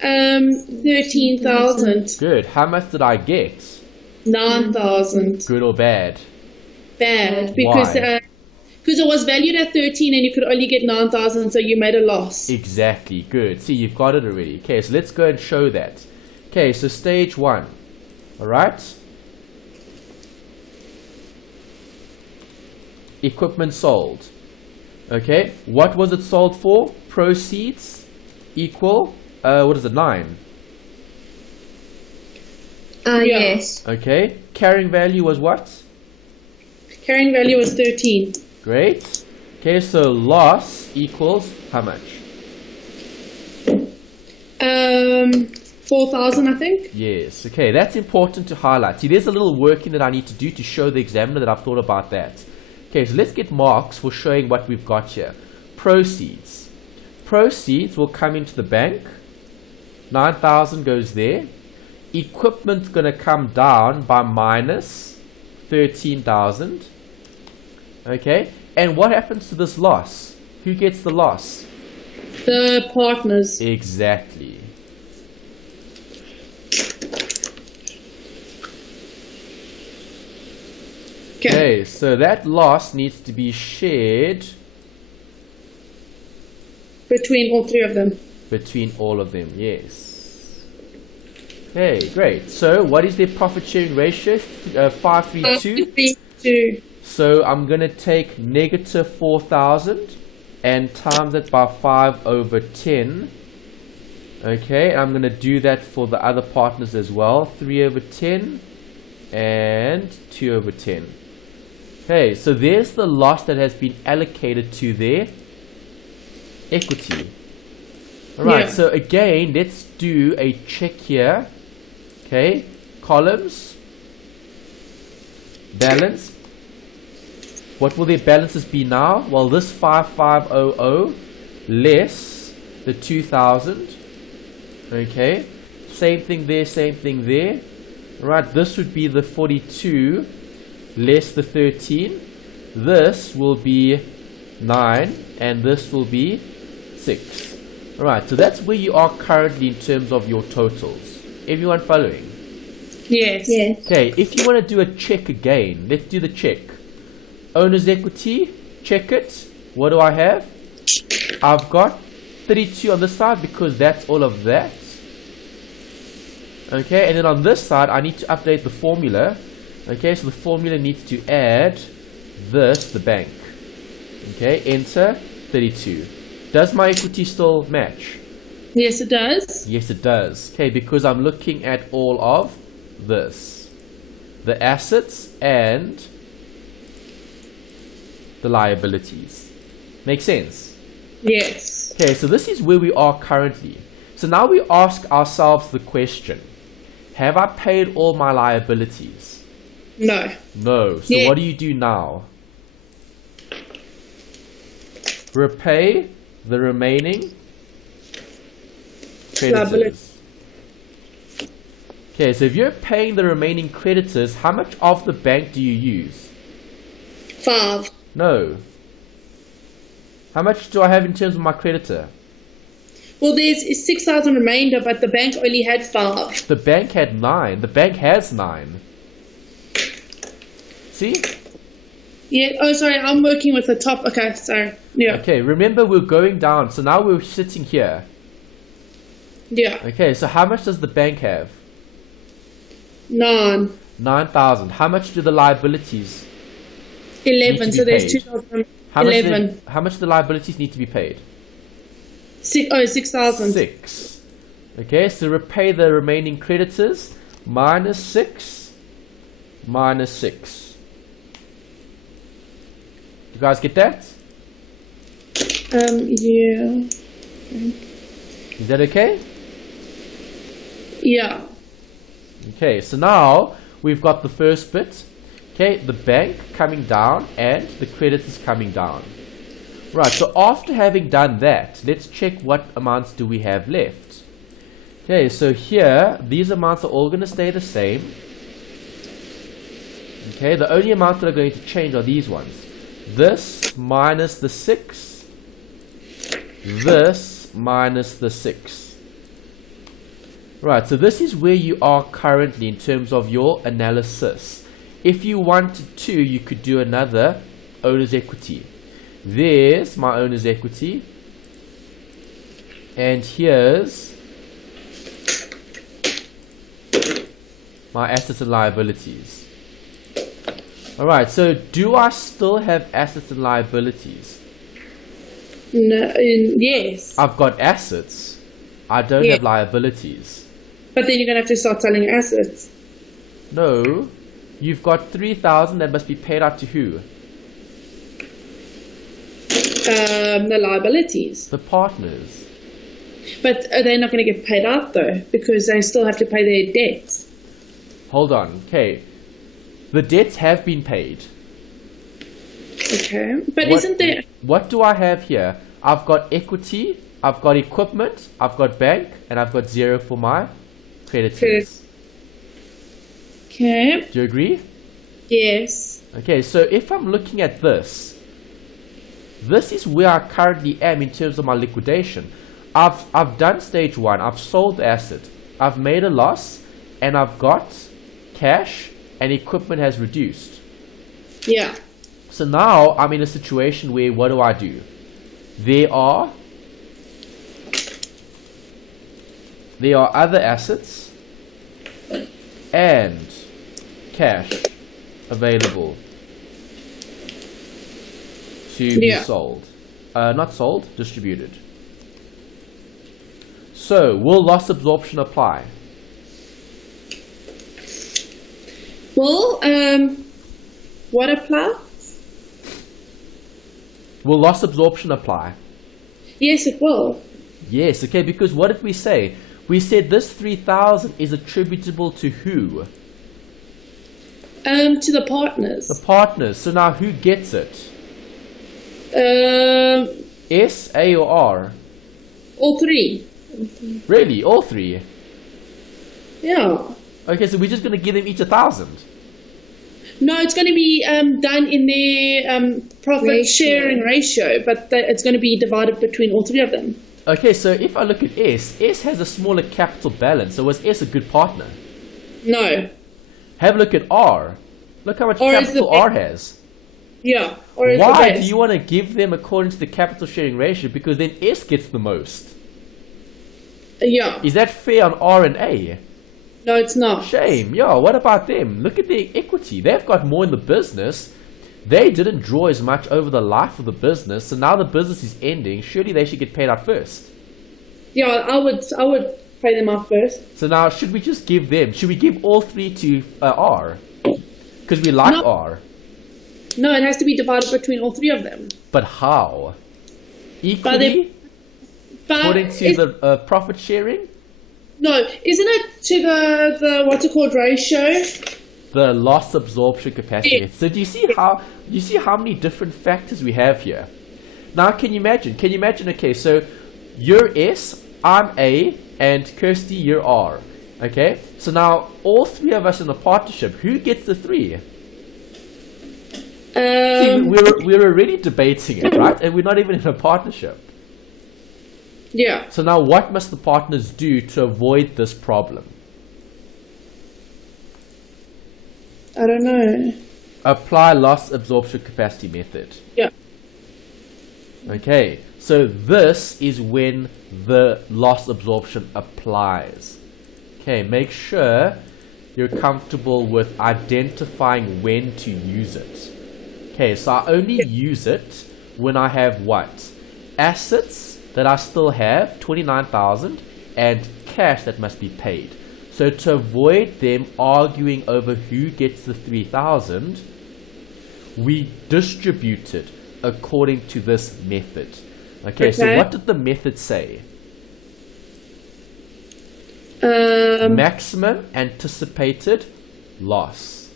13,000. Good. How much did I get? 9,000. Good or bad? Bad. Because Why? Because it was valued at 13 and you could only get 9,000, so you made a loss. Exactly. Good. See, you've got it already. Okay, so let's go and show that. Okay, so stage 1. All right. Equipment sold. Okay, what was it sold for? Proceeds equal, what is it, 9? Yes. Okay, carrying value was what? Carrying value was 13. Great. Okay, so loss equals how much? 4,000, I think. Yes, okay, that's important to highlight. See, there's a little working that I need to do to show the examiner that I've thought about that. Okay, so let's get marks for showing what we've got here. Proceeds. Proceeds will come into the bank. 9,000 goes there. Equipment's going to come down by minus 13,000. Okay, and what happens to this loss? Who gets the loss? The partners. Exactly. Okay, so that loss needs to be shared between all three of them. Between all of them, yes. Okay, great. So what is their profit sharing ratio? 532. 532. So I'm going to take negative 4,000 and times it by 5 over 10. Okay, I'm going to do that for the other partners as well. 3 over 10 and 2 over 10. Okay, so there's the loss that has been allocated to their equity. Alright, so again, let's do a check here. Okay, columns, balance. What will their balances be now? Well, this 5500 less the 2000. Okay, same thing there, same thing there. Right, this would be the 42 less the 13. This will be 9 and this will be 6. Alright, so that's where you are currently in terms of your totals. Everyone following? Yes. Okay, if you want to do a check again, let's do the check. Owner's equity, check it. What do I have? I've got 32 on this side because that's all of that. Okay, and then on this side, I need to update the formula. Okay, so the formula needs to add this, the bank. Okay, enter 32. Does my equity still match? Yes, it does. Yes, it does. Okay, because I'm looking at all of this. The assets and the liabilities. Make sense? Yes. Okay, so this is where we are currently. So now we ask ourselves the question, have I paid all my liabilities? No. No. So what do you do now? Repay the remaining creditors. Okay, so if you're paying the remaining creditors, how much of the bank do you use? 5. No. How much do I have in terms of my creditor? Well, there's 6,000 remainder, but the bank only had 5. The bank had 9. The bank has 9. See? Yeah. Oh, sorry. I'm working with the top. Okay. Sorry. Yeah. Okay, remember we're going down. So now we're sitting here. Yeah. Okay, so how much does the bank have? 9. 9,000. How much do the liabilities 11. So there's paid? 2,000. How 11. How much do the liabilities need to be paid? 6,000. 6. Okay, so repay the remaining creditors minus 6 minus 6. You guys get that? Yeah. Is that okay? Yeah. Okay, so now we've got the first bit. Okay, the bank coming down and the creditors coming down. Right, so after having done that, let's check what amounts do we have left. Okay, so here, these amounts are all going to stay the same. Okay, the only amounts that are going to change are these ones. This minus the 6. This minus the 6. Right, so this is where you are currently in terms of your analysis. If you wanted to, you could do another owner's equity. There's my owner's equity. And here's my assets and liabilities. Alright, so do I still have assets and liabilities? No. Yes. I've got assets. I don't have liabilities. But then you're gonna have to start selling assets. No. You've got 3,000 that must be paid out to who? The liabilities. The partners. But are they not going to get paid out though? Because they still have to pay their debts. Hold on. Okay. The debts have been paid. Okay. But isn't there... What do I have here? I've got equity, I've got equipment, I've got bank, and I've got 0 for my creditors. Okay. Do you agree? Yes. Okay, so if I'm looking at this is where I currently am in terms of my liquidation. I've done stage 1, I've sold the asset, I've made a loss, and I've got cash and equipment has reduced. Yeah. So now I'm in a situation where what do? There are other assets and cash available to be sold. Not sold, distributed. So, will loss absorption apply? Well, what applies? Will loss absorption apply? Yes, it will. Yes, okay, because what did we say? We said this 3,000 is attributable to who? To the partners. The partners. So now who gets it? S, A, or R? All 3. Really? All 3? Yeah. Okay, so we're just going to give them each 1,000? No, it's going to be done in their profit sharing ratio, but it's going to be divided between all 3 of them. Okay, so if I look at S has a smaller capital balance, so was S a good partner? No. Have a look at R. Look how much capital R has. Yeah. Why do you want to give them according to the capital sharing ratio? Because then S gets the most. Yeah. Is that fair on R and A? No, it's not. Shame. Yeah, what about them? Look at their equity. They've got more in the business. They didn't draw as much over the life of the business, so now the business is ending. Surely they should get paid out first. Yeah, I would pay them out first. So now, should we just give them? Should we give all 3 to R? Because we like R. No, it has to be divided between all three of them. But how? Equally, according to the profit sharing? No, isn't it to the what's it called, ratio? The loss absorption capacity. Yes. So do you see how many different factors we have here? Now can you imagine? Okay, so you're S, I'm A, and Kirsty, you're R. Okay? So now all three of us in a partnership, who gets the 3? See, we're already debating it, right? And we're not even in a partnership. Yeah. So now what must the partners do to avoid this problem? I don't know. Apply loss absorption capacity method. Yeah. Okay, so this is when the loss absorption applies. Okay, make sure you're comfortable with identifying when to use it. Okay, so I only use it when I have what? Assets that I still have, 29,000, and cash that must be paid. So to avoid them arguing over who gets the 3,000, we distribute it according to this method. Okay, so what did the method say? Maximum anticipated loss.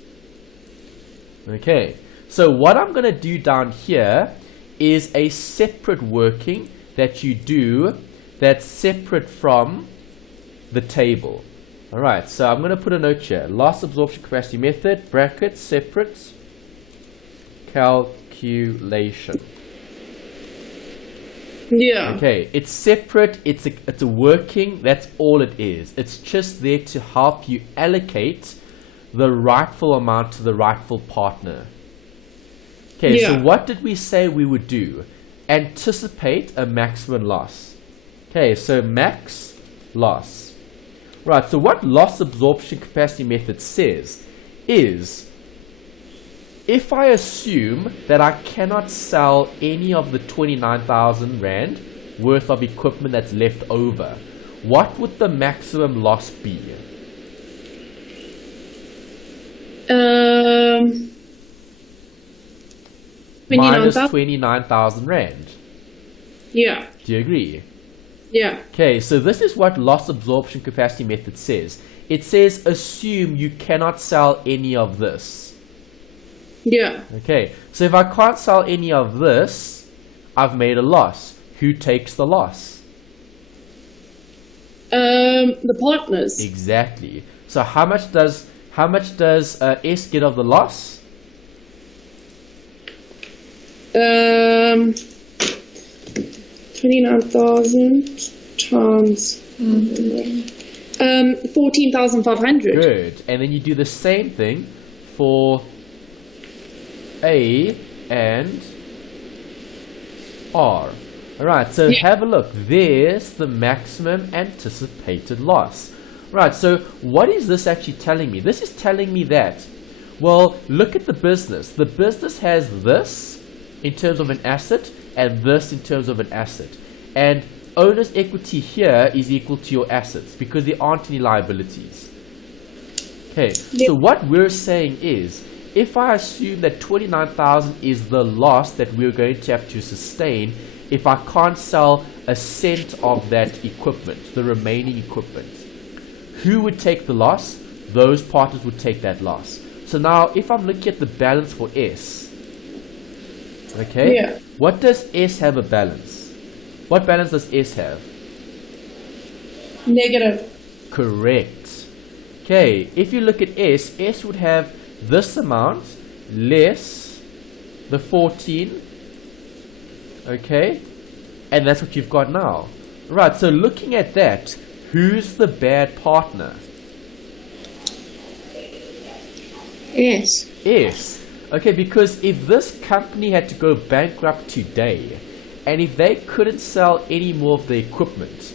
Okay, so what I'm going to do down here is a separate working that you do that's separate from the table. Alright, so I'm going to put a note here. Loss absorption capacity method, bracket, separate, calculation. Yeah. Okay, it's separate, it's a working, that's all it is. It's just there to help you allocate the rightful amount to the rightful partner. Okay, so what did we say we would do? Anticipate a maximum loss. Okay, so max loss. Right, so what loss absorption capacity method says is, if I assume that I cannot sell any of the 29,000 Rand worth of equipment that's left over, what would the maximum loss be? Minus 29,000 Rand. Yeah. Do you agree? Yeah. Okay, so this is what loss absorption capacity method says. It says assume you cannot sell any of this. Yeah. Okay, so if I can't sell any of this, I've made a loss. Who takes the loss? The partners. Exactly. So how much does S get of the loss? 29,000 times 14,500. Good. And then you do the same thing for A and R. Alright, so have a look. There's the maximum anticipated loss. Right, so what is this actually telling me? This is telling me that, well, look at the business. The business has this in terms of an asset and this in terms of an asset. And owner's equity here is equal to your assets because there aren't any liabilities. Okay, so what we're saying is, if I assume that 29,000 is the loss that we're going to have to sustain if I can't sell a cent of that equipment, the remaining equipment, who would take the loss? Those partners would take that loss. So now if I'm looking at the balance for S, okay, what does S have a balance? What balance does S have? Negative. Correct. Okay, if you look at S, S would have this amount less the 14, okay, and that's what you've got now. Right, so looking at that, who's the bad partner? S. S. Okay, because if this company had to go bankrupt today, and if they couldn't sell any more of the equipment,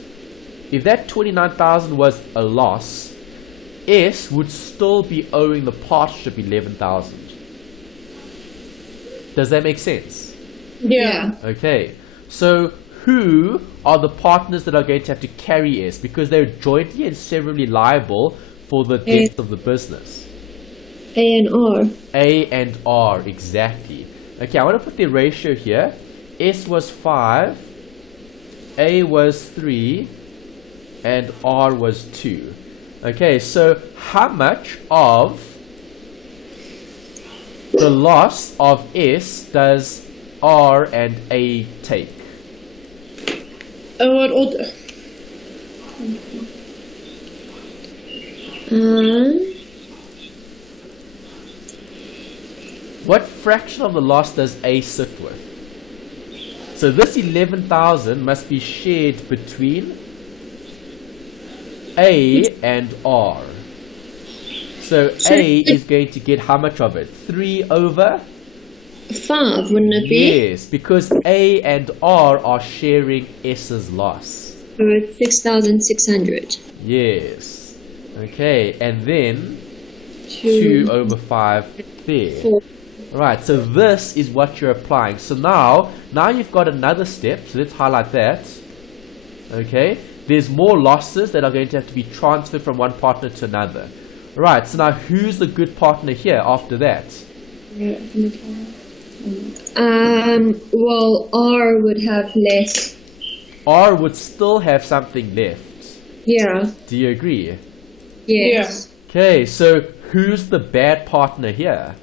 if that 29,000 was a loss, S would still be owing the partnership 11,000. Does that make sense? Yeah. Okay, so who are the partners that are going to have to carry S because they're jointly and severally liable for the debts of the business? A and R. A and R, exactly. Okay, I want to put the ratio here. S was 5, A was 3, and R was 2. Okay, so how much of the loss of S does R and A take? Oh, what order? What fraction of the loss does A sit with? So this 11,000 must be shared between A and R. So A is going to get how much of it? 3 over? 5, wouldn't it be? Yes, because A and R are sharing S's loss. So it's 6,600. Yes. Okay, and then 2 over 5 there. 4. Right, so this is what you're applying. So now you've got another step. So let's highlight that. Okay, there's more losses that are going to have to be transferred from one partner to another. Right, so now who's the good partner here after that? Well, R would have less. R would still have something left. Yeah. Do you agree? Yes. Okay, so who's the bad partner here?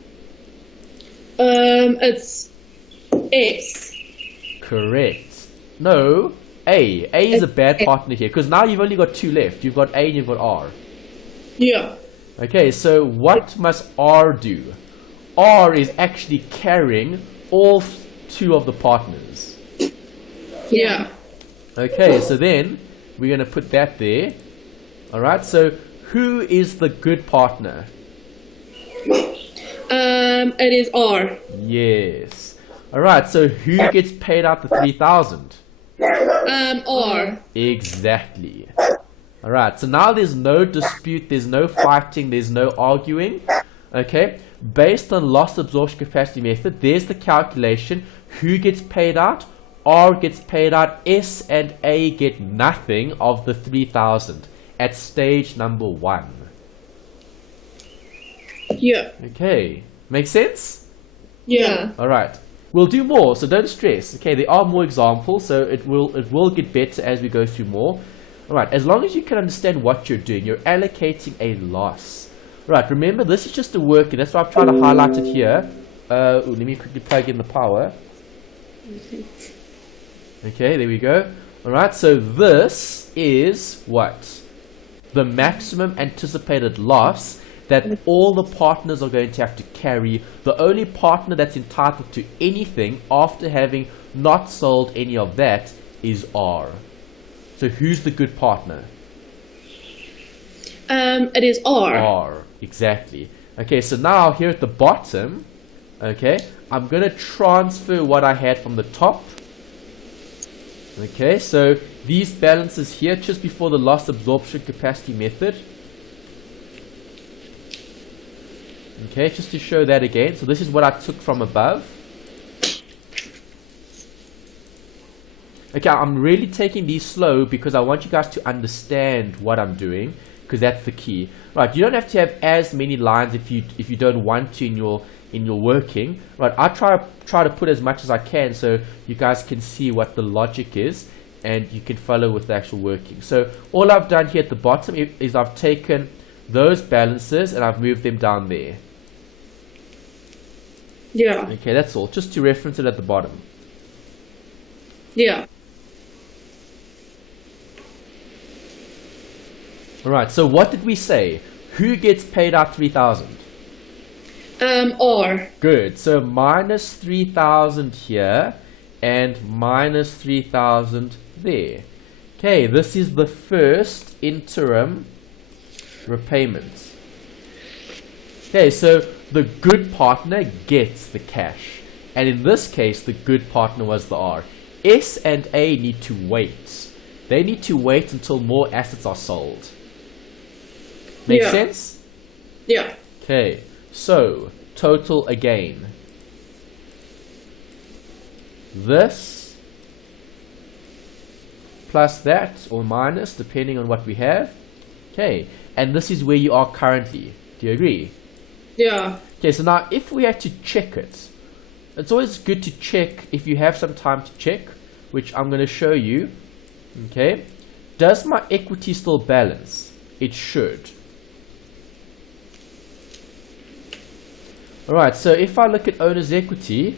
It's S. Correct. No, A. A is a bad partner here because now you've only got 2 left. You've got A and you've got R. Yeah. Okay, so what must R do? R is actually carrying all 2 of the partners. Yeah. Okay, so then we're going to put that there. Alright, so who is the good partner? It is R. Yes. Alright, so who gets paid out the 3,000? R. Exactly. Alright, so now there's no dispute, there's no fighting, there's no arguing. Okay, based on loss absorption capacity method, there's the calculation. Who gets paid out? R gets paid out. S and A get nothing of the 3,000 at stage number 1. Yeah. Okay, make sense? Yeah. Alright, we'll do more, so don't stress. Okay, there are more examples, so it will get better as we go through more. Alright, as long as you can understand what you're doing, you're allocating a loss. Right, remember this is just a working, that's why I've tried to highlight it here. Let me quickly plug in the power. Okay, there we go. Alright, so this is what? The maximum anticipated loss that all the partners are going to have to carry. The only partner that's entitled to anything after having not sold any of that is R. So who's the good partner? It is R. R, exactly. Okay, so now here at the bottom, okay, I'm going to transfer what I had from the top. Okay, so these balances here just before the loss absorption capacity method. Okay, just to show that again. So this is what I took from above. Okay, I'm really taking these slow because I want you guys to understand what I'm doing, because that's the key. Right, you don't have to have as many lines if you don't want to in your working. Right, I try to put as much as I can so you guys can see what the logic is and you can follow with the actual working. So all I've done here at the bottom is I've taken those balances and I've moved them down there. Yeah. Okay, that's all. Just to reference it at the bottom. Yeah. Alright, so what did we say? Who gets paid out 3,000? R. Good. So minus 3,000 here and minus 3,000 there. Okay, this is the first interim repayment. Okay, so the good partner gets the cash. And in this case, the good partner was the R. S and A need to wait. They need to wait until more assets are sold. Make sense? Yeah. Okay, so total again. This plus that or minus depending on what we have. Okay, and this is where you are currently. Do you agree? Yeah. Okay, so now if we had to check it, it's always good to check if you have some time to check, which I'm going to show you. Okay, does my equity still balance? It should. Alright, so if I look at owner's equity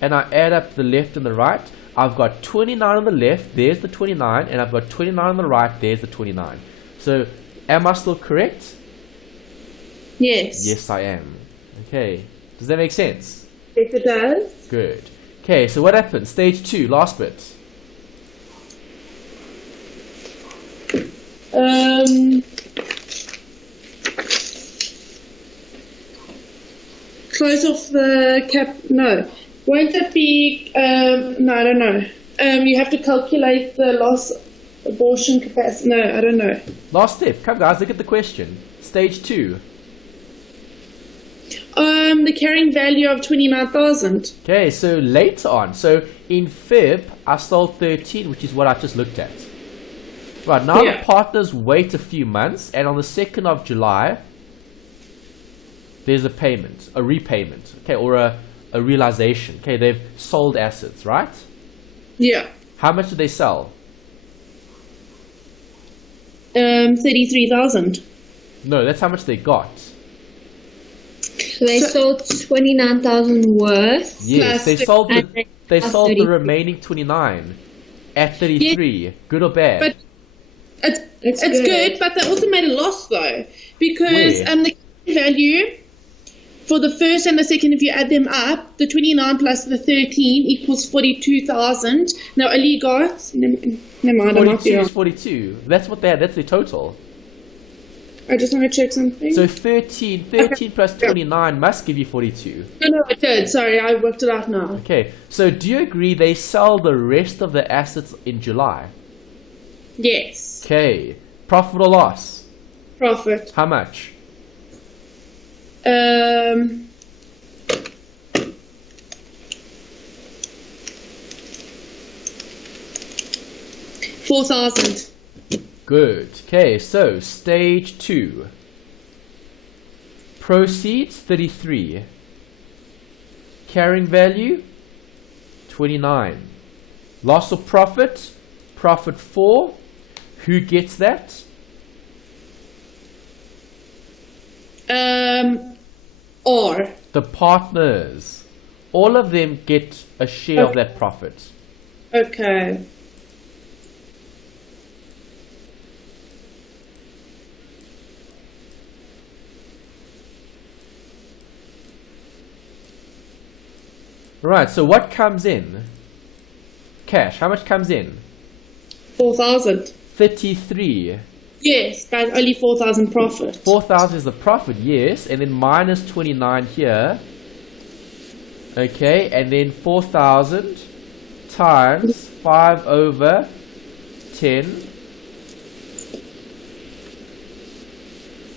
and I add up the left and the right, I've got 29 on the left, there's the 29, and I've got 29 on the right, there's the 29. So, am I still correct? Yes. Yes, I am. Okay, does that make sense? Yes, it does. Good. Okay, so what happened? Stage 2, last bit. Close off the cap. No, won't that be? No, I don't know. You have to calculate the loss abortion capacity. No, I don't know. Last step. Come guys, look at the question. Stage 2. The carrying value of 29,000. Okay, so later on, so in Feb, I sold 13, which is what I just looked at. Right, now Yeah. the partners wait a few months, and on the 2nd of July, there's a payment, a repayment, okay, or a realization. Okay, they've sold assets, right? Yeah. How much did they sell? 33,000. No, that's how much they got. So they sold 29,000 worth. Yes, they Plus sold and the, they they got sold the 33. remaining 29 at 33. Good or bad? But it's good. good, but they also made a loss though, because Where? the carrying value for the first and the second, if you add them up, the 29 plus the 13 equals 42,000. Now only got never mind, I'm not 42 there. is 42. That's what they had. That's their total. I just want to check something. So 13 plus 29 must give you 42. No, it did. Sorry, I worked it out now. Okay, so do you agree they sell the rest of the assets in July? Yes. Okay, profit or loss? Profit. How much? 4,000. Good. Okay, so stage 2. Proceeds 33. Carrying value 29. Loss or profit? Profit 4. Who gets that? R. The partners. All of them get a share of that profit. Okay. Right, so what comes in? Cash. How much comes in? 4,000. 33. Yes, but only 4,000 profit. 4,000 is the profit, yes, and then minus 29 here. Okay, and then 4,000 times 5 over 10.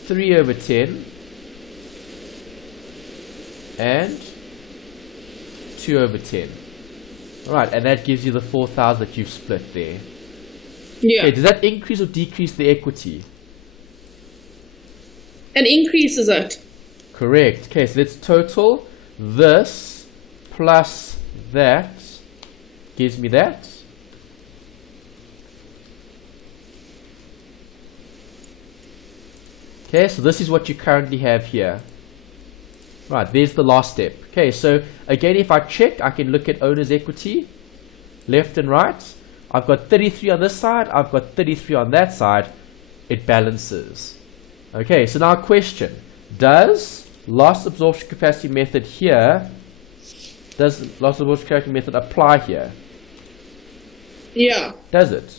3 over 10. And 2 over 10. Alright, and that gives you the 4,000 that you've split there. Yeah. Okay, does that increase or decrease the equity? And increases it. Correct. Okay, so let's total this plus that gives me that. Okay, so this is what you currently have here. Right, there's the last step. Okay, so again, if I check, I can look at owner's equity, left and right. I've got 33 on this side, I've got 33 on that side. It balances. Okay, so now question. Does loss absorption capacity method here, does loss absorption capacity method apply here? Yeah. Does it?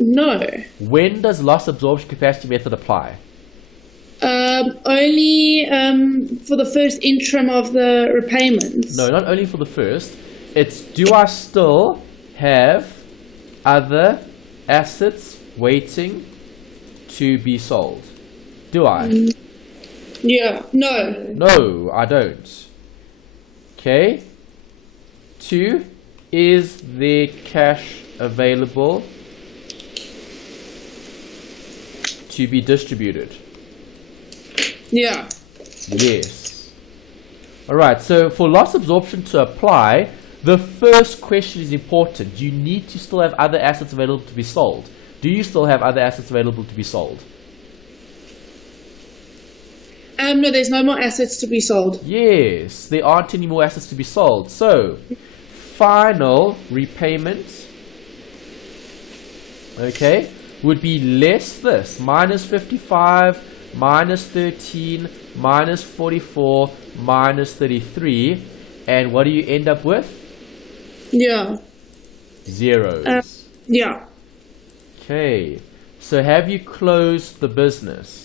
No. When does loss absorption capacity method apply? Only for the first interim of the repayments. No, not only for the first. It's, do I still have other assets waiting to be sold? Do I? Yeah. No. No, I don't. Okay. 2. Is there cash available to be distributed? Yeah. Yes. Alright, so for loss absorption to apply, the first question is important. You need to still have other assets available to be sold. Do you still have other assets available to be sold? No, there's no more assets to be sold. Yes, there aren't any more assets to be sold. So, final repayment, okay, would be less this, minus 55, minus 13, minus 44, minus 33, and what do you end up with? Yeah. Zeros. Yeah. Okay, so have you closed the business?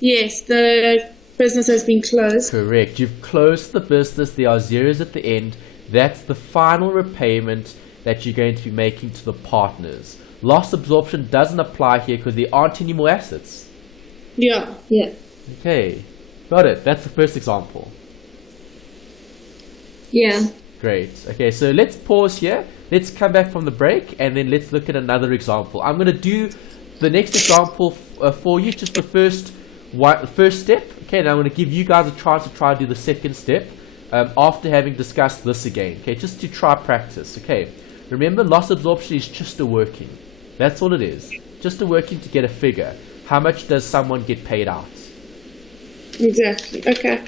Yes, the business has been closed. Correct. You've closed the business. There are zeros at the end. That's the final repayment that you're going to be making to the partners. Loss absorption doesn't apply here because there aren't any more assets. Yeah. Yeah. Okay. Got it. That's the first example. Yeah. Great. Okay, so let's pause here. Let's come back from the break and then let's look at another example. I'm going to do the next example for you, just the first step. Okay, now I'm going to give you guys a chance to try to do the second step after having discussed this again. Okay, just to try practice. Okay, remember loss absorption is just a working. That's all it is. Just a working to get a figure. How much does someone get paid out? Exactly. Okay.